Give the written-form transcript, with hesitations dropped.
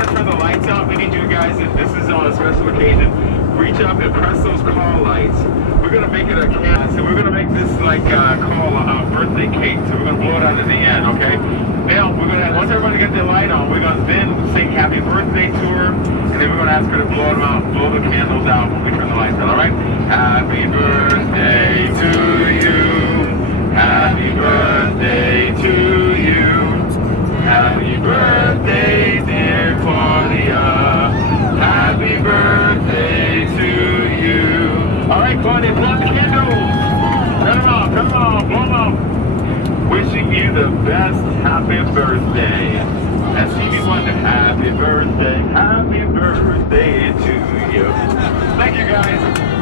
going to turn the lights out. We need you guys, if this is on a special occasion, reach up and press those call lights. We're going to make it a cast, and we're going to make this like call a birthday cake. So we're going to blow it out at the end, okay? Now, we're going to, once everybody gets their light on, we're going to then sing happy birthday to her, and then we're going to ask her to blow them out, blow the candles out when we turn the lights out, all right? Happy birthday to you. Happy birthday to you. Happy birthday, dear Claudia. Happy birthday to you. All right, Claudia, blow the candles. Turn them on, blow them out. Wishing you the best happy birthday. And Stevie Wonder, happy birthday to you. Thank you, guys.